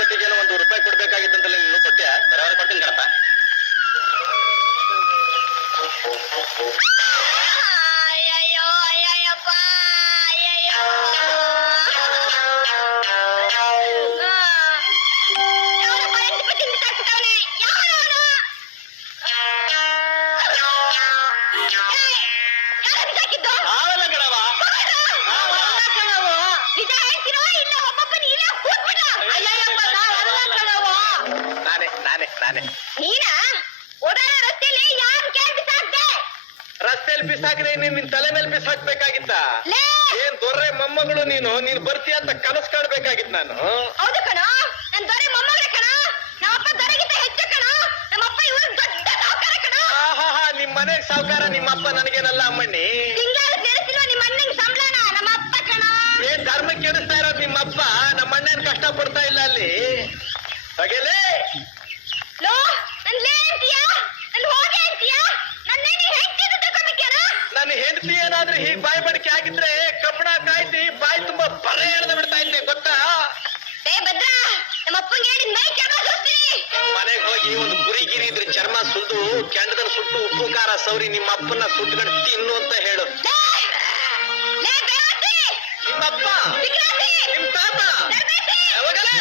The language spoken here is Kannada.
ಕಟ್ಟಿಗೆನೋ ₹1 ಕೊಡ್ಬೇಕಾಗಿತ್ತಂತಲ್ಲ, ನೀನು ಕೊಟ್ಟೆ? ಬರೋವರೆ ಕೊಡ್ತೀನಿ ಕಣಪ್ಪ. ರಸ್ತೆಯಲ್ಲಿ ಬಿಸಾಕದೆ ನಿನ್ ತಲೆ ಮೇಲೆ ಬಿಸಾಕ್ಬೇಕಾಗಿತ್ತ? ಏನ್ ದೊರೆ ಮೊಮ್ಮಗಳು ನೀನು ಬರ್ತೀಯ ಅಂತ ಕನಸು ಕಾಡ್ಬೇಕಾಗಿತ್ತು ನಾನು. ಹೌದು ಕಣ, ನನ್ ದೊರೆ ಮೊಮ್ಮಗಳೇ ಕಣ. ನಮ್ಮಪ್ಪ ದೊರೆಗಿಂತ ಹೆಚ್ಚು ಕಣ. ನಮ್ಮಪ್ಪ ಇವರು ದೊಡ್ಡ ಸಾವುಕಾರ ಕಣ. ಆಹಾ, ನಿಮ್ ಮನೆಗ್ ಸಾವುಕಾರ ನಿಮ್ಮಪ್ಪ, ನನಗೇನಲ್ಲ ಅಮ್ಮಣ್ಣಿ. ತಿಂಗಳು ಸೇರಿಸಿಲ್ವ ನಿಮ್ಮ ಅಣ್ಣಂಗ್ ಸಂಬಳನ? ನಮ್ಮಪ್ಪ ಕಣ. ಏನ್ ಧರ್ಮ ಕೆಡಿಸ್ತಾ ಇರೋದು ನಿಮ್ಮಪ್ಪ? ನಮ್ಮ ಅಣ್ಣನ್ ಕಷ್ಟ ಪಡ್ತಾ ಇಲ್ಲ ಅಲ್ಲಿ. ಹಾಗೇಲೇ ಲೋ, ನನ್ ಲೇ ಅಂತೀಯಾ? ನನ್ ಹೋಗೆ ಅಂತೀಯಾ? ನನ್ನೇನು ಹೆಂಡತಿ ತಗೋಬೇಕೇನ? ನನ್ನ ಹೆಂಡತಿ ಏನಾದ್ರೂ ಹೀಗ್ ಬಾಯಿ ಬಡಿಕೆ ಆಗಿದ್ರೆ ಕಬ್ಬಣ ಕಾಯ್ತಿ ಬಾಯಿ ತುಂಬಾ ಬರೆ ಎಳ್ದು ಬಿಡ್ತಾ ಇದ್ದೆ, ಗೊತ್ತಾ? ಏ ಭದ್ರ, ನಮ್ಮಪ್ಪಂಗೆ ಹೇಳಿ ಮೈ ಚರ್ಮ ಸುಡ್ತೀನಿ. ಮನೆಗೆ ಹೋಗಿ ಒಂದು ಕುರಿ ಗಿರಿ ಇದ್ರೆ ಚರ್ಮ ಸುಲ್ದು ಕೆಂಡದಲ್ಲಿ ಸುಟ್ಟು ಉಪ್ಪು ಖಾರ ಸೌರಿ ನಿಮ್ಮ ಅಪ್ಪನ ಸುಟ್ಕೊಂಡು ತಿನ್ನು ಅಂತ ಹೇಳು. ಲೇ ಬೇವರ್ಸಿ, ನಿಮ್ಮಪ್ಪ, ವಿಕ್ರಾಂತಿ, ನಿಮ್ ತಾತ ಧರ್ಮೇಸಿ, ಯಾವಾಗಲೇ